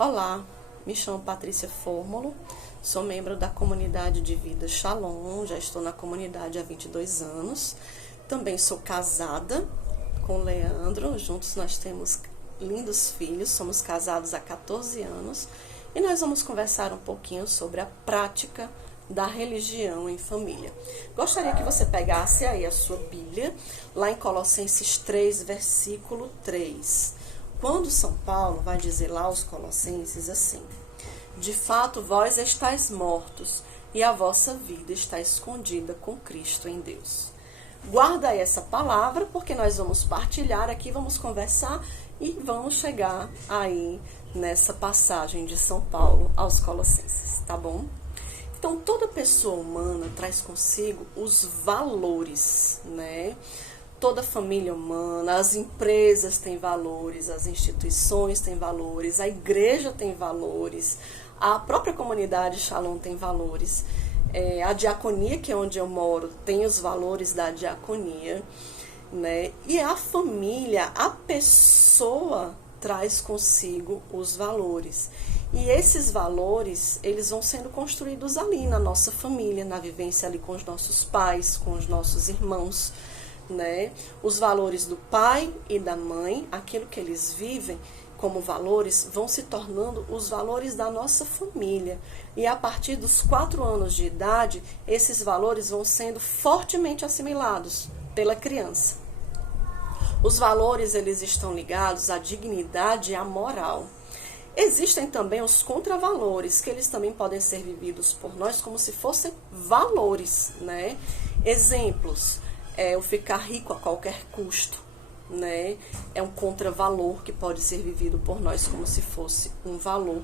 Olá, me chamo Patrícia Fórmulo, sou membro da comunidade de vida Shalom, já estou na comunidade há 22 anos. Também sou casada com o Leandro, juntos nós temos lindos filhos, somos casados há 14 anos e nós vamos conversar um pouquinho sobre a prática da religião em família. Gostaria que você pegasse aí a sua Bíblia, lá em Colossenses 3, versículo 3. Quando São Paulo vai dizer lá aos Colossenses assim: de fato vós estáis mortos e a vossa vida está escondida com Cristo em Deus. Guarda aí essa palavra, porque nós vamos partilhar aqui, vamos conversar e vamos chegar aí nessa passagem de São Paulo aos Colossenses, tá bom? Então, toda pessoa humana traz consigo os valores, né? Toda família humana, as empresas têm valores, as instituições têm valores, a igreja tem valores, a própria comunidade Shalom tem valores, a diaconia, que é onde eu moro, tem os valores da diaconia, né? E a família, a pessoa traz consigo os valores. E esses valores, eles vão sendo construídos ali na nossa família, na vivência ali com os nossos pais, com os nossos irmãos, né? Os valores do pai e da mãe, aquilo que eles vivem como valores, vão se tornando os valores da nossa família. E a partir dos 4 anos de idade, esses valores vão sendo fortemente assimilados pela criança. Os valores, eles estão ligados à dignidade e à moral. Existem também os contravalores, que eles também podem ser vividos por nós como se fossem valores, né? Exemplos: o ficar rico a qualquer custo, né? É um contravalor que pode ser vivido por nós como se fosse um valor.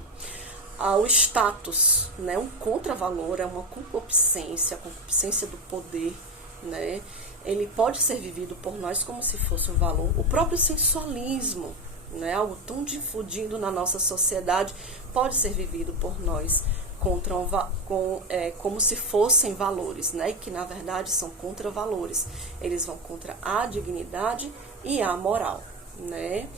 O status, né? Um contravalor é uma concupiscência, a concupiscência do poder, né? Ele pode ser vivido por nós como se fosse um valor. O próprio sensualismo, né? Algo tão difundido na nossa sociedade, pode ser vivido por nós como se fossem valores, né? Que na verdade são contravalores. Eles vão contra a dignidade e a moral, né?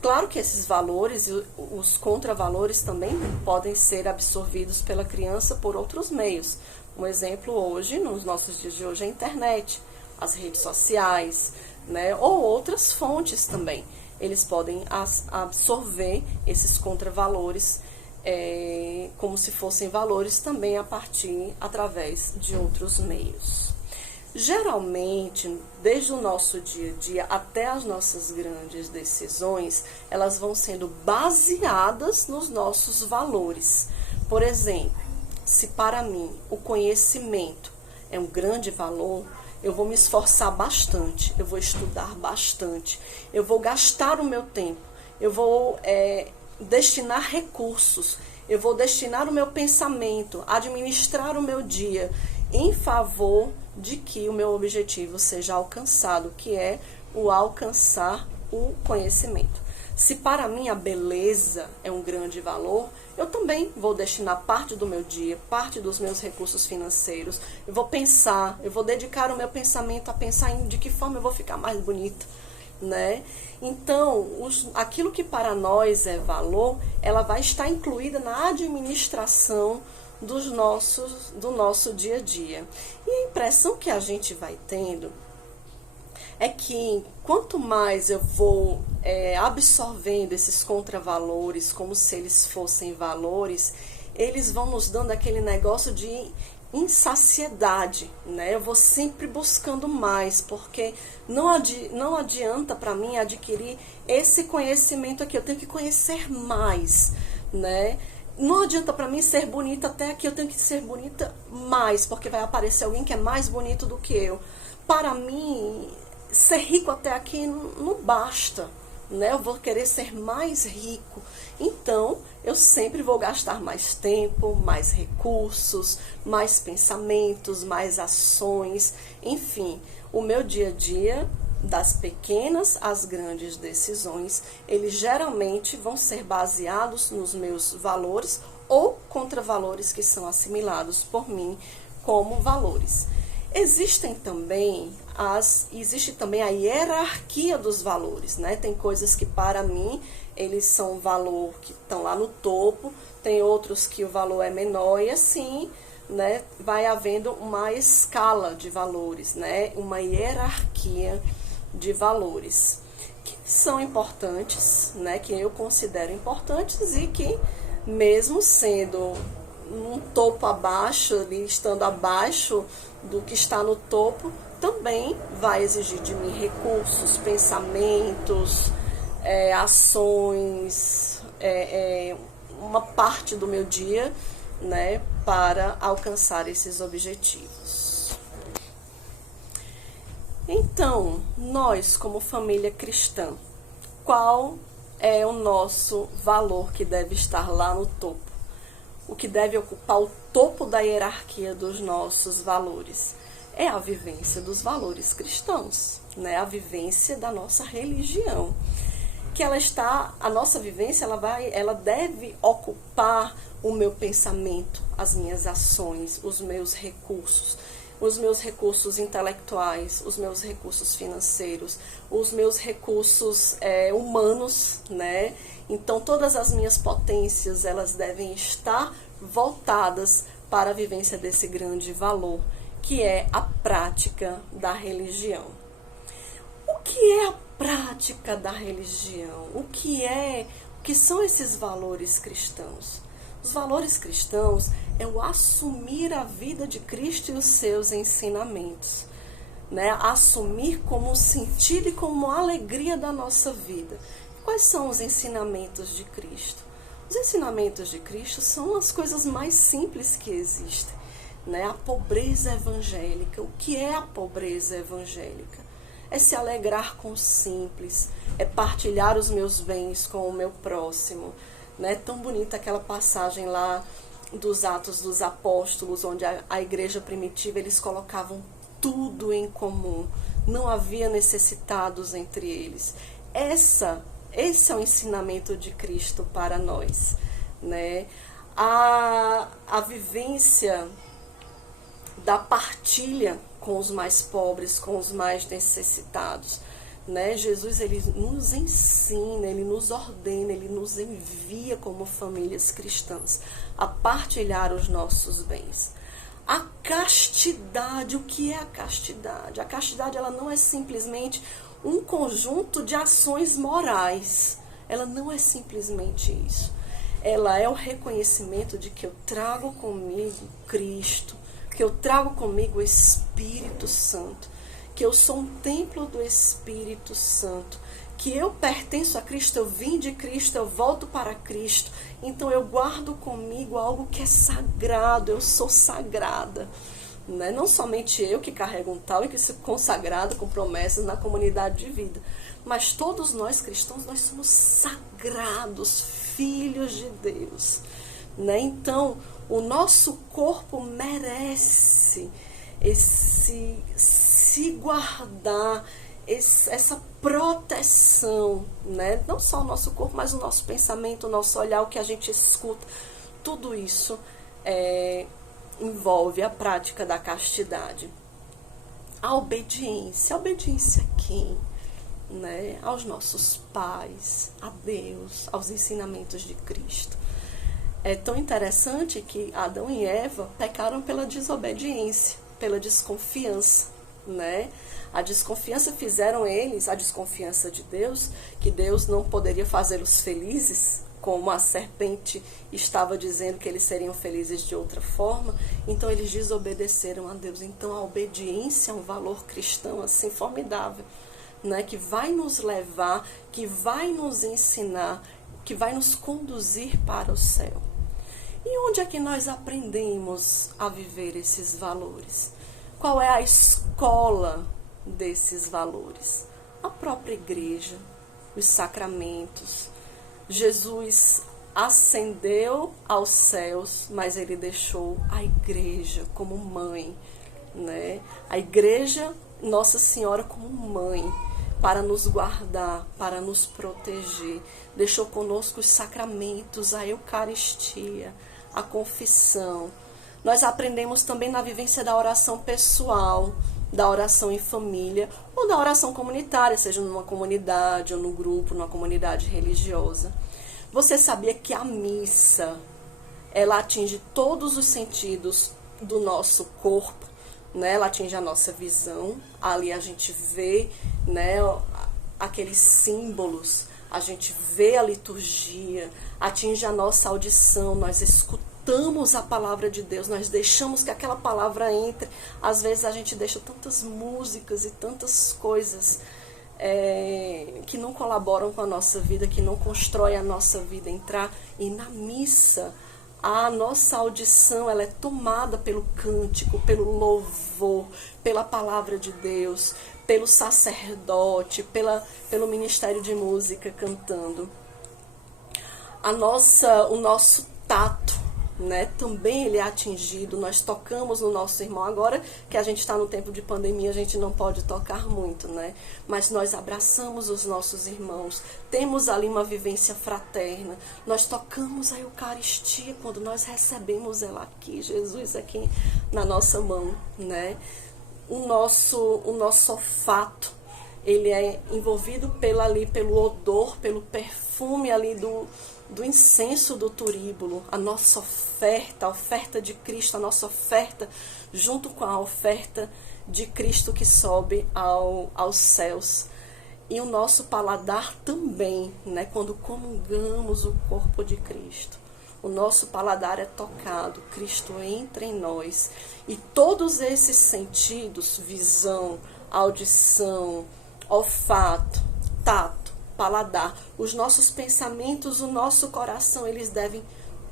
Claro que esses valores e os contravalores também podem ser absorvidos pela criança por outros meios. Um exemplo hoje, nos nossos dias de hoje, é a internet, as redes sociais, né? Ou outras fontes também. Eles podem absorver esses contravalores como se fossem valores também através de outros meios. Geralmente, desde o nosso dia a dia até as nossas grandes decisões, elas vão sendo baseadas nos nossos valores. Por exemplo, se para mim o conhecimento é um grande valor, eu vou me esforçar bastante, eu vou estudar bastante, eu vou gastar o meu tempo, eu vou destinar recursos, eu vou destinar o meu pensamento, administrar o meu dia em favor de que o meu objetivo seja alcançado, que é o alcançar o conhecimento. Se para mim a beleza é um grande valor, eu também vou destinar parte do meu dia, parte dos meus recursos financeiros. Eu vou pensar, eu vou dedicar o meu pensamento a pensar em de que forma eu vou ficar mais bonita, né? Então, aquilo que para nós é valor, ela vai estar incluída na administração do nosso dia a dia. E a impressão que a gente vai tendo é que quanto mais eu vou absorvendo esses contravalores como se eles fossem valores, eles vão nos dando aquele negócio de insaciedade, né? Eu vou sempre buscando mais, porque não adianta para mim adquirir esse conhecimento aqui, eu tenho que conhecer mais, né? Não adianta para mim ser bonita até aqui, eu tenho que ser bonita mais, porque vai aparecer alguém que é mais bonito do que eu. Para mim, ser rico até aqui não basta, né? Eu vou querer ser mais rico. Então, eu sempre vou gastar mais tempo, mais recursos, mais pensamentos, mais ações. Enfim, o meu dia a dia, das pequenas às grandes decisões, eles geralmente vão ser baseados nos meus valores ou contravalores que são assimilados por mim como valores. Existe também a hierarquia dos valores, né? Tem coisas que para mim eles são um valor que estão lá no topo, tem outros que o valor é menor e assim, né, vai havendo uma escala de valores, né? Uma hierarquia de valores que são importantes, né? Que eu considero importantes e que mesmo sendo um topo abaixo, ali, estando abaixo do que está no topo, também vai exigir de mim recursos, pensamentos, ações, uma parte do meu dia, né, para alcançar esses objetivos. Então, nós como família cristã, qual é o nosso valor que deve estar lá no topo? O que deve ocupar o topo da hierarquia dos nossos valores? É a vivência dos valores cristãos, né? A vivência da nossa religião. A nossa vivência, ela deve ocupar o meu pensamento, as minhas ações, os meus recursos intelectuais, os meus recursos financeiros, os meus recursos humanos, né? Então, todas as minhas potências, elas devem estar voltadas para a vivência desse grande valor, que é a prática da religião. O que é a prática da religião? O que são esses valores cristãos? Os valores cristãos é o assumir a vida de Cristo e os seus ensinamentos, né? Assumir como sentido e como alegria da nossa vida. Quais são os ensinamentos de Cristo? Os ensinamentos de Cristo são as coisas mais simples que existem, né? A pobreza evangélica. O que é a pobreza evangélica? É se alegrar com o simples, é partilhar os meus bens com o meu próximo, né? Tão bonita aquela passagem lá dos Atos dos Apóstolos, onde a igreja primitiva, eles colocavam tudo em comum, não havia necessitados entre eles. Esse é o ensinamento de Cristo para nós, né? A vivência da partilha com os mais pobres, com os mais necessitados, né? Jesus, ele nos ensina, ele nos ordena, ele nos envia como famílias cristãs a partilhar os nossos bens. A castidade, o que é a castidade? A castidade, ela não é simplesmente um conjunto de ações morais. Ela não é simplesmente isso. Ela é o reconhecimento de que eu trago comigo Cristo, que eu trago comigo o Espírito Santo, que eu sou um templo do Espírito Santo, que eu pertenço a Cristo, eu vim de Cristo, eu volto para Cristo, então eu guardo comigo algo que é sagrado, eu sou sagrada. Né? Não somente eu que carrego um tal e que sou consagrado com promessas na comunidade de vida, mas todos nós cristãos, nós somos sagrados, filhos de Deus. Né? Então, o nosso corpo merece se guardar, essa proteção, né? Não só o nosso corpo, mas o nosso pensamento, o nosso olhar, o que a gente escuta, tudo isso envolve a prática da castidade. A obediência a quem? Né? Aos nossos pais, a Deus, aos ensinamentos de Cristo. É tão interessante que Adão e Eva pecaram pela desobediência, pela desconfiança, né? A desconfiança fizeram eles, a desconfiança de Deus, que Deus não poderia fazê-los felizes, como a serpente estava dizendo que eles seriam felizes de outra forma, então eles desobedeceram a Deus. Então a obediência é um valor cristão assim formidável, né? Que vai nos levar, que vai nos ensinar, que vai nos conduzir para o céu. E onde é que nós aprendemos a viver esses valores? Qual é a escola desses valores? A própria igreja, os sacramentos. Jesus ascendeu aos céus, mas ele deixou a igreja como mãe, né? A igreja, Nossa Senhora como mãe, para nos guardar, para nos proteger. Deixou conosco os sacramentos, a Eucaristia, a confissão, Nós aprendemos também na vivência da oração pessoal, da oração em família ou da oração comunitária, seja numa comunidade ou no grupo, numa comunidade religiosa. Você sabia que a missa, ela atinge todos os sentidos do nosso corpo, né? Ela atinge a nossa visão, ali a gente vê, né, aqueles símbolos, a gente vê a liturgia, atinge a nossa audição, nós escutamos a palavra de Deus, nós deixamos que aquela palavra entre. Às vezes a gente deixa tantas músicas e tantas coisas que não colaboram com a nossa vida, que não constroem a nossa vida entrar. E na missa, a nossa audição, ela é tomada pelo cântico, pelo louvor, pela palavra de Deus, pelo sacerdote, pelo ministério de música cantando. O nosso tato, né, também ele é atingido. Nós tocamos no nosso irmão. Agora que a gente está no tempo de pandemia, a gente não pode tocar muito, né? Mas nós abraçamos os nossos irmãos, temos ali uma vivência fraterna. Nós tocamos a Eucaristia quando nós recebemos ela aqui, Jesus aqui na nossa mão, né? O nosso olfato, ele é envolvido pelo odor, pelo perfume ali do incenso do turíbulo. A nossa oferta, a oferta de Cristo, a nossa oferta junto com a oferta de Cristo que sobe aos céus. E o nosso paladar também, né? Quando comungamos o corpo de Cristo, o nosso paladar é tocado, Cristo entra em nós. E todos esses sentidos, visão, audição, olfato, tato, paladar, os nossos pensamentos, o nosso coração, eles devem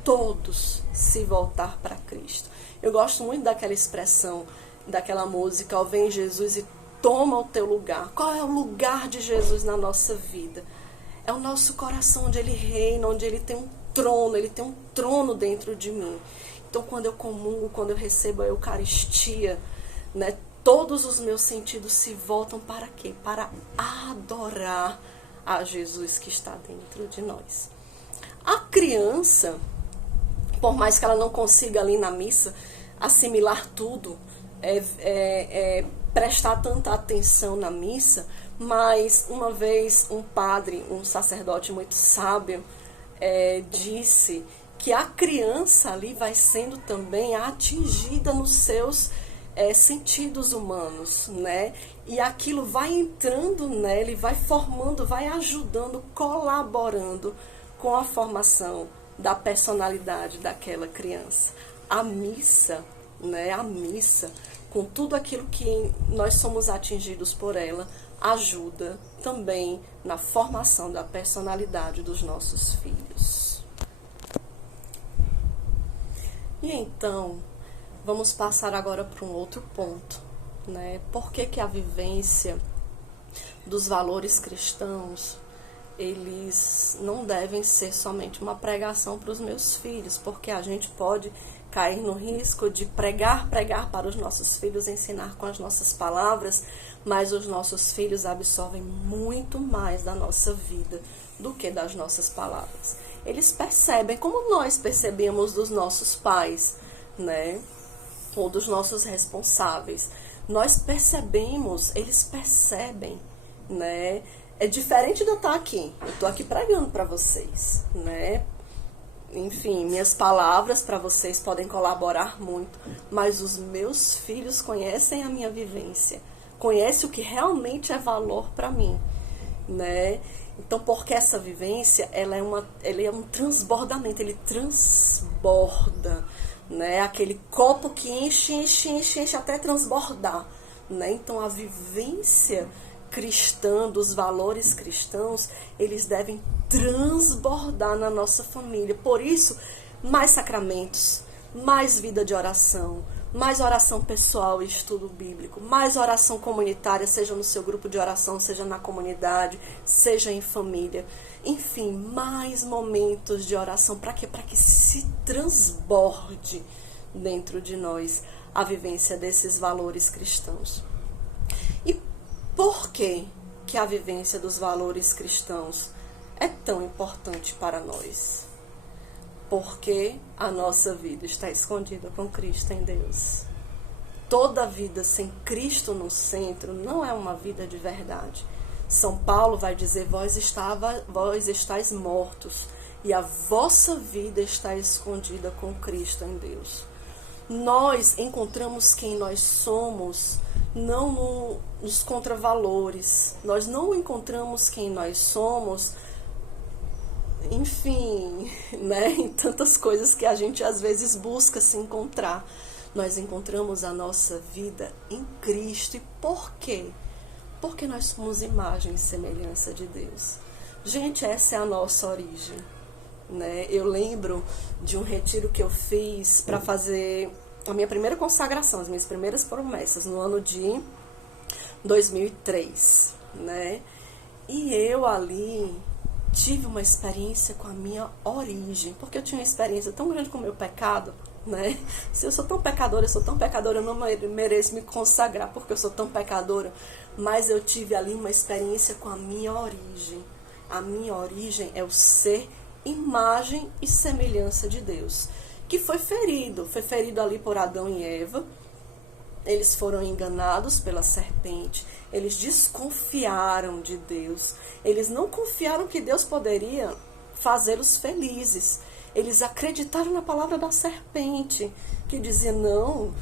todos se voltar para Cristo. Eu gosto muito daquela expressão, daquela música, ó, vem Jesus e toma o teu lugar. Qual é o lugar de Jesus na nossa vida? É o nosso coração, onde ele reina, onde ele tem um trono dentro de mim. Então, quando eu comungo, quando eu recebo a Eucaristia, né, todos os meus sentidos se voltam para quê? Para adorar a Jesus que está dentro de nós. A criança, por mais que ela não consiga ali na missa assimilar tudo, prestar tanta atenção na missa, mas uma vez um padre, um sacerdote muito sábio, disse que a criança ali vai sendo também atingida nos seus sentidos humanos, né? E aquilo vai entrando nela, vai formando, vai ajudando, colaborando com a formação da personalidade daquela criança. A missa, né? A missa, com tudo aquilo que nós somos atingidos por ela, ajuda também na formação da personalidade dos nossos filhos. E então, vamos passar agora para um outro ponto, né? Por que a vivência dos valores cristãos, eles não devem ser somente uma pregação para os meus filhos, porque a gente pode cair no risco de pregar para os nossos filhos, ensinar com as nossas palavras, mas os nossos filhos absorvem muito mais da nossa vida do que das nossas palavras. Eles percebem, como nós percebemos dos nossos pais, né? Ou dos nossos responsáveis. Nós percebemos, eles percebem, né? É diferente de eu estar aqui. Eu estou aqui pregando para vocês, né? Enfim, minhas palavras para vocês podem colaborar muito, mas os meus filhos conhecem a minha vivência, conhecem o que realmente é valor para mim, né? Então, porque essa vivência, ele é um transbordamento, ele transborda, né? Aquele copo que enche até transbordar, né? Então, a vivência cristã, dos valores cristãos, eles devem transbordar na nossa família. Por isso, mais sacramentos, mais vida de oração, mais oração pessoal e estudo bíblico, mais oração comunitária, seja no seu grupo de oração, seja na comunidade, seja em família. Enfim, mais momentos de oração. Para quê? Para que se transborde dentro de nós a vivência desses valores cristãos. E por que a vivência dos valores cristãos é tão importante para nós? Porque a nossa vida está escondida com Cristo em Deus. Toda vida sem Cristo no centro não é uma vida de verdade. São Paulo vai dizer, vós estáis mortos, e a vossa vida está escondida com Cristo em Deus. Nós encontramos quem nós somos, não nos contravalores. Nós não encontramos quem nós somos, enfim, né, em tantas coisas que a gente às vezes busca se encontrar. Nós encontramos a nossa vida em Cristo. E por quê? Porque nós somos imagem e semelhança de Deus. Gente, essa é a nossa origem, né? Eu lembro de um retiro que eu fiz para fazer a minha primeira consagração, as minhas primeiras promessas, no ano de 2003, né? E eu ali tive uma experiência com a minha origem, porque eu tinha uma experiência tão grande com o meu pecado, né? Se eu sou tão pecadora, eu não mereço me consagrar porque eu sou tão pecadora, mas eu tive ali uma experiência com a minha origem. A minha origem é o ser imagem e semelhança de Deus, que foi ferido ali por Adão e Eva. Eles foram enganados pela serpente, eles desconfiaram de Deus, eles não confiaram que Deus poderia fazê-los felizes. Eles acreditaram na palavra da serpente, que dizia, não,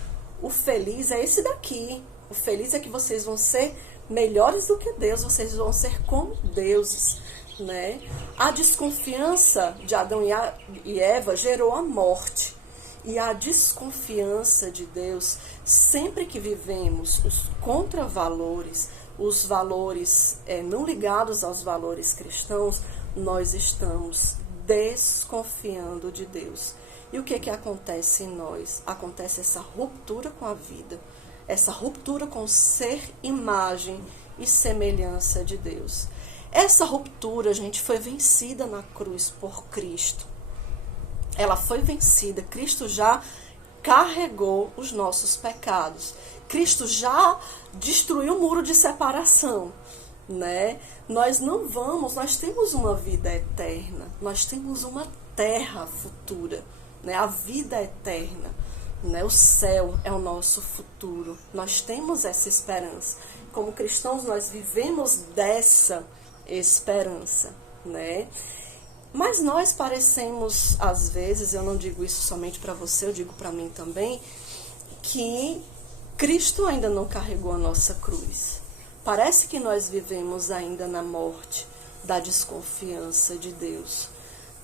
o feliz é esse daqui, o feliz é que vocês vão ser melhores do que Deus, vocês vão ser como deuses, né? A desconfiança de Adão e Eva gerou a morte. E a desconfiança de Deus, sempre que vivemos os contravalores, os valores não ligados aos valores cristãos, nós estamos desconfiando de Deus. E o que acontece em nós? Acontece essa ruptura com a vida, essa ruptura com o ser, imagem e semelhança de Deus. Essa ruptura, gente, foi vencida na cruz por Cristo. Ela foi vencida. Cristo já carregou os nossos pecados. Cristo já destruiu o muro de separação, né? Nós temos uma vida eterna. Nós temos uma terra futura, né? A vida eterna, né? O céu é o nosso futuro. Nós temos essa esperança. Como cristãos, nós vivemos dessa esperança, né? Mas nós parecemos, às vezes, eu não digo isso somente para você, eu digo para mim também, que Cristo ainda não carregou a nossa cruz. Parece que nós vivemos ainda na morte da desconfiança de Deus,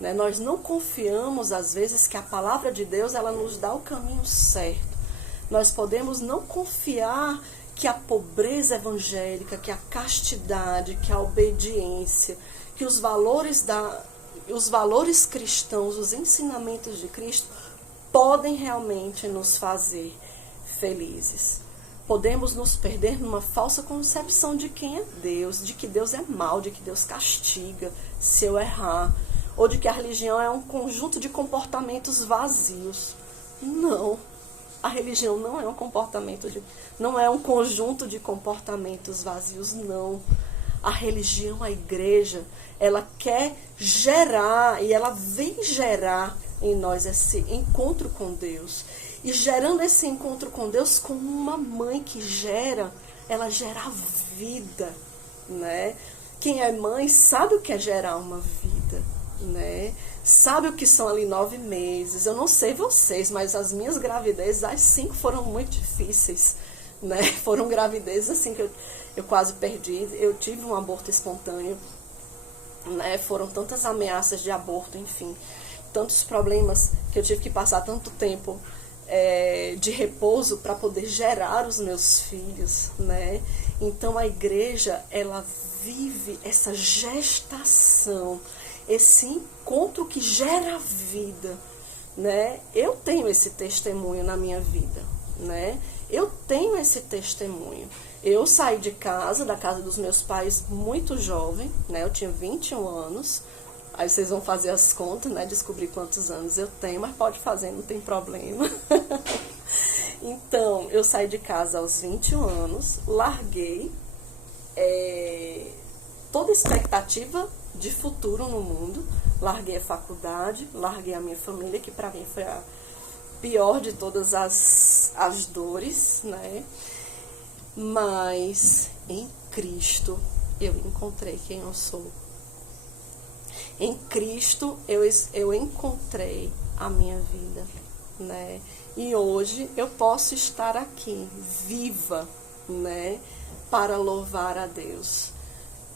né? Nós não confiamos, às vezes, que a palavra de Deus ela nos dá o caminho certo. Nós podemos não confiar que a pobreza evangélica, que a castidade, que a obediência, que os valores cristãos, os ensinamentos de Cristo, podem realmente nos fazer felizes. Podemos nos perder numa falsa concepção de quem é Deus, de que Deus é mau, de que Deus castiga se eu errar, ou de que a religião é um conjunto de comportamentos vazios. Não, a religião não é não é um conjunto de comportamentos vazios, não. A religião, a igreja, ela quer gerar, e ela vem gerar em nós esse encontro com Deus. E gerando esse encontro com Deus, como uma mãe que ela gera vida, né? Quem é mãe sabe o que é gerar uma vida, né? Sabe o que são ali 9 meses. Eu não sei vocês, mas as minhas gravidezes, as 5 foram muito difíceis, né? Foram gravidezes assim que eu quase perdi. Eu tive um aborto espontâneo, né? Foram tantas ameaças de aborto, enfim, tantos problemas que eu tive que passar tanto tempo de repouso para poder gerar os meus filhos, né? Então a igreja, ela vive essa gestação, esse encontro que gera vida, né? Eu tenho esse testemunho na minha vida, né? Eu tenho esse testemunho. Eu saí da casa dos meus pais muito jovem, né? Eu tinha 21 anos. Aí vocês vão fazer as contas, né? Descobrir quantos anos eu tenho, mas pode fazer, não tem problema. Então, eu saí de casa aos 21 anos, larguei toda expectativa de futuro no mundo. Larguei a faculdade, larguei a minha família, que para mim foi a pior de todas as dores, né? Mas em Cristo eu encontrei quem eu sou. Em Cristo eu encontrei a minha vida, né? E hoje eu posso estar aqui, viva, né? Para louvar a Deus.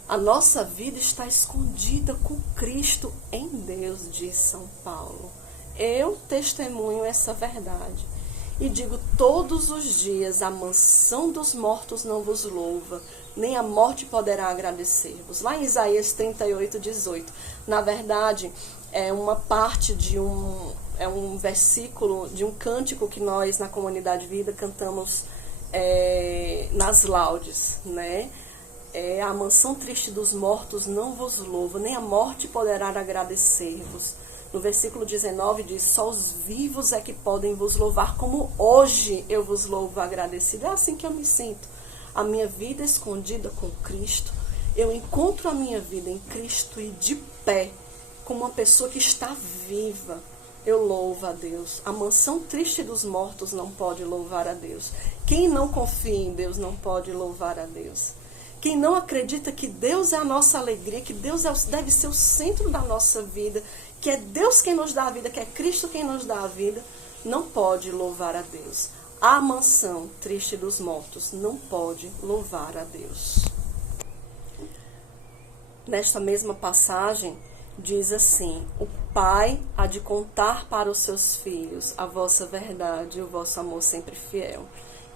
A nossa vida está escondida com Cristo em Deus, diz São Paulo. Eu testemunho essa verdade. E digo todos os dias, a mansão dos mortos não vos louva, nem a morte poderá agradecer-vos. Lá em Isaías 38, 18. Na verdade, é uma parte de um versículo, de um cântico que nós, na Comunidade Vida, cantamos nas laudes, né? A mansão triste dos mortos não vos louva, nem a morte poderá agradecer-vos. No versículo 19 diz, só os vivos é que podem vos louvar, como hoje eu vos louvo agradecido. É assim que eu me sinto. A minha vida escondida com Cristo, eu encontro a minha vida em Cristo e de pé, como uma pessoa que está viva, eu louvo a Deus. A mansão triste dos mortos não pode louvar a Deus. Quem não confia em Deus não pode louvar a Deus. Quem não acredita que Deus é a nossa alegria, que Deus deve ser o centro da nossa vida, que é Deus quem nos dá a vida, que é Cristo quem nos dá a vida, não pode louvar a Deus. A mansão triste dos mortos não pode louvar a Deus. Nesta mesma passagem, diz assim, o Pai há de contar para os seus filhos a vossa verdade e o vosso amor sempre fiel.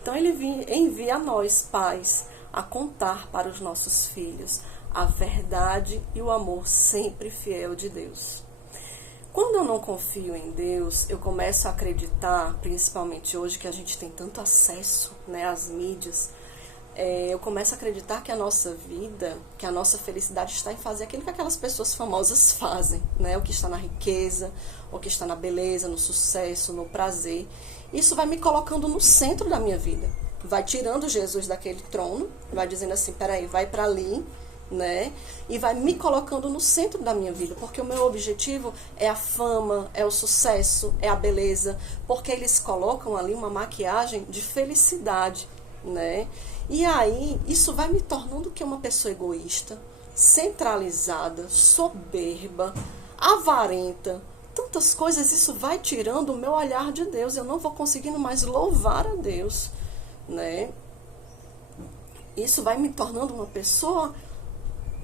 Então ele envia a nós, pais, a contar para os nossos filhos a verdade e o amor sempre fiel de Deus. Quando eu não confio em Deus, eu começo a acreditar, principalmente hoje que a gente tem tanto acesso, né, às mídias, eu começo a acreditar que a nossa vida, que a nossa felicidade está em fazer aquilo que aquelas pessoas famosas fazem, né, o que está na riqueza, o que está na beleza, no sucesso, no prazer. Isso vai me colocando no centro da minha vida. Vai tirando Jesus daquele trono, vai dizendo assim, peraí, vai para ali, né? E vai me colocando no centro da minha vida, porque o meu objetivo é a fama, é o sucesso, é a beleza, porque eles colocam ali uma maquiagem de felicidade, né? E aí, isso vai me tornando que uma pessoa egoísta, centralizada, soberba, avarenta, tantas coisas, isso vai tirando o meu olhar de Deus, eu não vou conseguindo mais louvar a Deus, né? Isso vai me tornando uma pessoa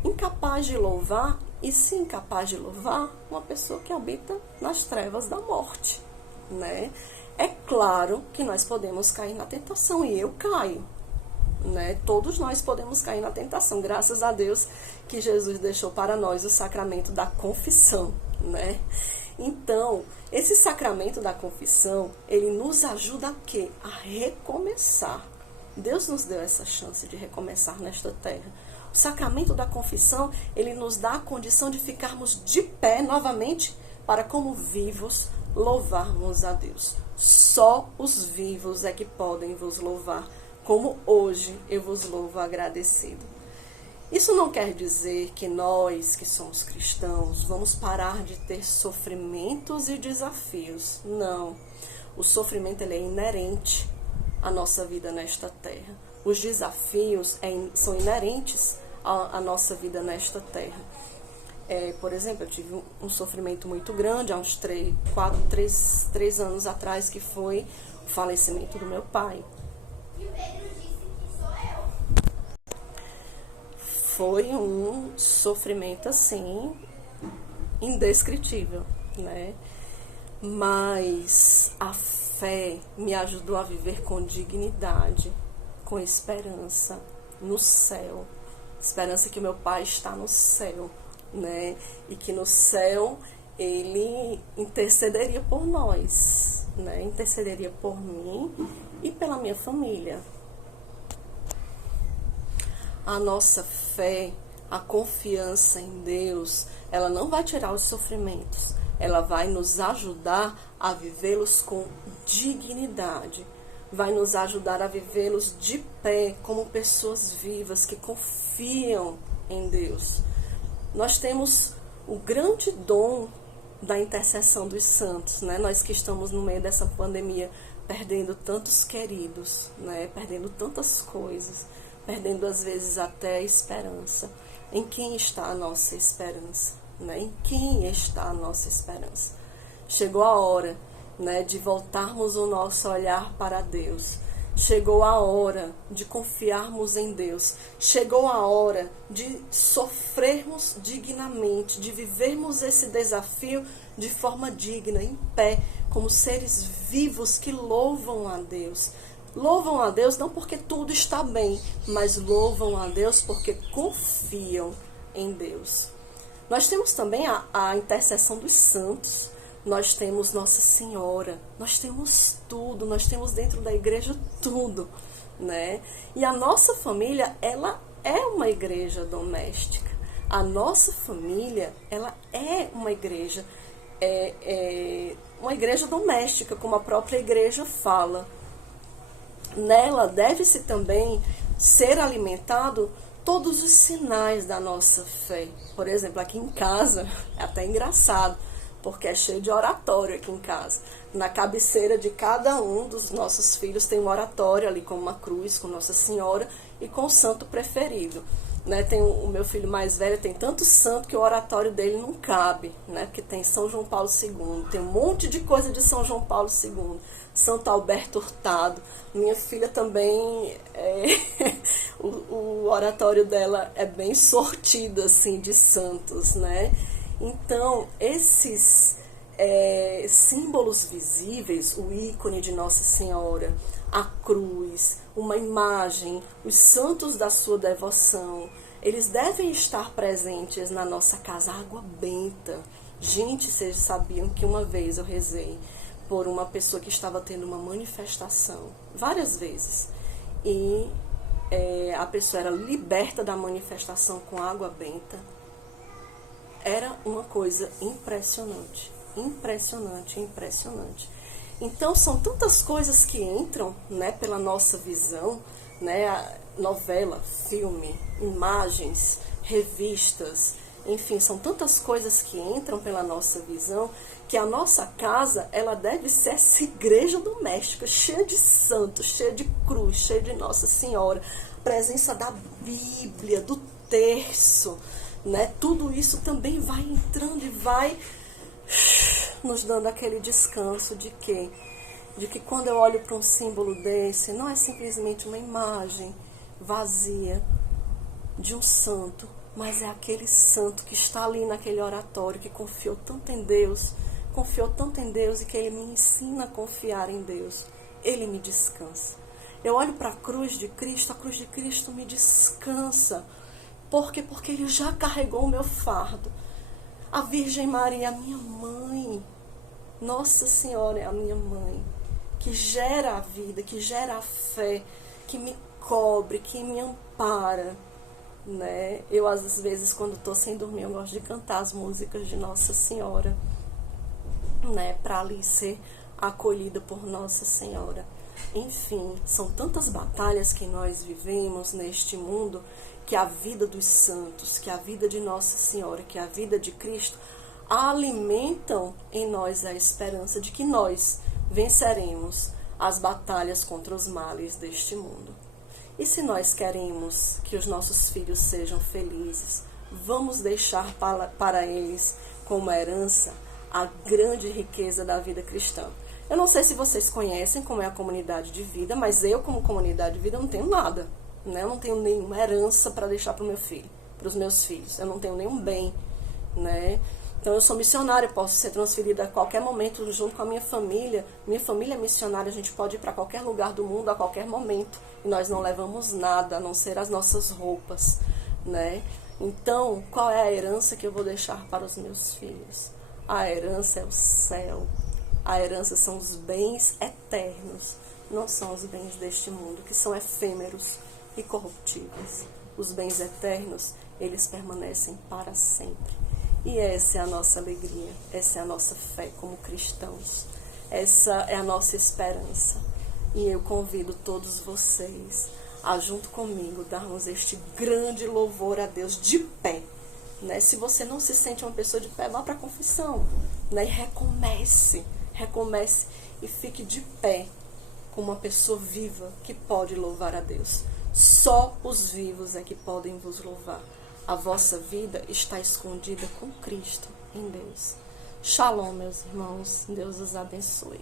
incapaz de louvar, e se incapaz de louvar, uma pessoa que habita nas trevas da morte, né? É claro que nós podemos cair na tentação, e eu caio, né? Todos nós podemos cair na tentação, graças a Deus que Jesus deixou para nós o sacramento da confissão, né? Então, esse sacramento da confissão, ele nos ajuda a quê? A recomeçar. Deus nos deu essa chance de recomeçar nesta terra. O sacramento da confissão, ele nos dá a condição de ficarmos de pé novamente para, como vivos, louvarmos a Deus. Só os vivos é que podem vos louvar, como hoje eu vos louvo agradecido. Isso não quer dizer que nós, que somos cristãos, vamos parar de ter sofrimentos e desafios. Não. O sofrimento ele é inerente à nossa vida nesta terra. Os desafios são inerentes à nossa vida nesta terra. Por exemplo, eu tive um sofrimento muito grande há uns 3 anos atrás, que foi o falecimento do meu pai. Foi um sofrimento, assim, indescritível, né? Mas a fé me ajudou a viver com dignidade, com esperança no céu. Esperança que meu pai está no céu, né? E que no céu ele intercederia por nós, né? Intercederia por mim e pela minha família. A nossa fé, a confiança em Deus, ela não vai tirar os sofrimentos, ela vai nos ajudar a vivê-los com dignidade, vai nos ajudar a vivê-los de pé, como pessoas vivas que confiam em Deus. Nós temos o grande dom da intercessão dos santos, né? Nós que estamos no meio dessa pandemia, perdendo tantos queridos, né? Perdendo tantas coisas, perdendo às vezes até a esperança. Em quem está a nossa esperança? Né? Em quem está a nossa esperança? Chegou a hora, né, de voltarmos o nosso olhar para Deus. Chegou a hora de confiarmos em Deus. Chegou a hora de sofrermos dignamente, de vivermos esse desafio de forma digna, em pé, como seres vivos que louvam a Deus. Louvam a Deus não porque tudo está bem, mas louvam a Deus porque confiam em Deus. Nós temos também a intercessão dos santos. Nós temos Nossa Senhora, nós temos tudo, nós temos dentro da igreja tudo, né? E a nossa família, ela é uma igreja doméstica. A nossa família, ela é uma igreja, uma igreja doméstica, como a própria igreja fala. Nela deve-se também ser alimentado todos os sinais da nossa fé. Por exemplo, aqui em casa, é até engraçado, porque é cheio de oratório aqui em casa. Na cabeceira de cada um dos nossos filhos tem um oratório ali com uma cruz, com Nossa Senhora e com o santo preferido. Né? Tem o meu filho mais velho, tem tanto santo que o oratório dele não cabe, né? Porque tem São João Paulo II, tem um monte de coisa de São João Paulo II, Santo Alberto Hurtado. Minha filha também, o oratório dela é bem sortido assim, de santos, né? Então, esses símbolos visíveis, o ícone de Nossa Senhora, a cruz, uma imagem, os santos da sua devoção, eles devem estar presentes na nossa casa. Água benta. Gente, vocês sabiam que uma vez eu rezei por uma pessoa que estava tendo uma manifestação, várias vezes, e a pessoa era liberta da manifestação com água benta. Era uma coisa impressionante, impressionante, impressionante. Então, são tantas coisas que entram, né, pela nossa visão, né, novela, filme, imagens, revistas, enfim, são tantas coisas que entram pela nossa visão, que a nossa casa, ela deve ser essa igreja doméstica, cheia de santos, cheia de cruz, cheia de Nossa Senhora, presença da Bíblia, do terço, né? Tudo isso também vai entrando e vai nos dando aquele descanso de que quando eu olho para um símbolo desse, não é simplesmente uma imagem vazia de um santo, mas é aquele santo que está ali naquele oratório, que confiou tanto em Deus e que ele me ensina a confiar em Deus. Ele me descansa. Eu olho para a cruz de Cristo me descansa. Por quê? Porque ele já carregou o meu fardo. A Virgem Maria, a minha mãe, Nossa Senhora é a minha mãe, que gera a vida, que gera a fé, que me cobre, que me ampara, né? Eu, às vezes, quando estou sem dormir, eu gosto de cantar as músicas de Nossa Senhora, né? Para ali ser acolhida por Nossa Senhora. Enfim, são tantas batalhas que nós vivemos neste mundo, que a vida dos santos, que a vida de Nossa Senhora, que a vida de Cristo alimentam em nós a esperança de que nós venceremos as batalhas contra os males deste mundo. E se nós queremos que os nossos filhos sejam felizes, vamos deixar para eles como herança a grande riqueza da vida cristã. Eu não sei se vocês conhecem como é a comunidade de vida, mas eu, como comunidade de vida, não tenho nada. Né? Eu não tenho nenhuma herança para deixar para o meu filho, para os meus filhos. Eu não tenho nenhum bem, né? Então, eu sou missionária, posso ser transferida a qualquer momento junto com a minha família. Minha família é missionária, a gente pode ir para qualquer lugar do mundo a qualquer momento. E nós não levamos nada, a não ser as nossas roupas, né? Então, qual é a herança que eu vou deixar para os meus filhos? A herança é o céu. A herança são os bens eternos, não são os bens deste mundo, que são efêmeros e corruptíveis. Os bens eternos, eles permanecem para sempre. E essa é a nossa alegria, essa é a nossa fé como cristãos, essa é a nossa esperança. E eu convido todos vocês a junto comigo darmos este grande louvor a Deus de pé. Né? Se você não se sente uma pessoa de pé, vá para a confissão, né? E recomece e fique de pé como uma pessoa viva que pode louvar a Deus. Só os vivos é que podem vos louvar. A vossa vida está escondida com Cristo em Deus. Shalom, meus irmãos. Deus os abençoe.